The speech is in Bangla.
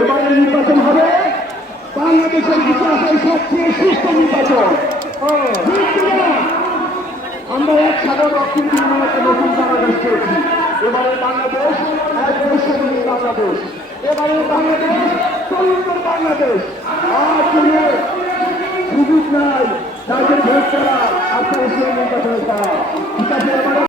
এবারে নির্বাচন হবে। বাংলাদেশের ইতিহাসে সবচেয়ে সুস্থ নির্বাচন। না? আমরা এক সাগর নির্মাণ একটা নতুন বাংলাদেশ পেয়েছি। এবারে বাংলাদেশ, এক বৈশ্বিক বাংলাদেশ। এবারে বাংলাদেশ তরুণদের বাংলাদেশ। আর কোনো সুযোগ নাই। তাদের ভোট করা আপনার সেই নির্বাচনের পাওয়া ঠিক আছে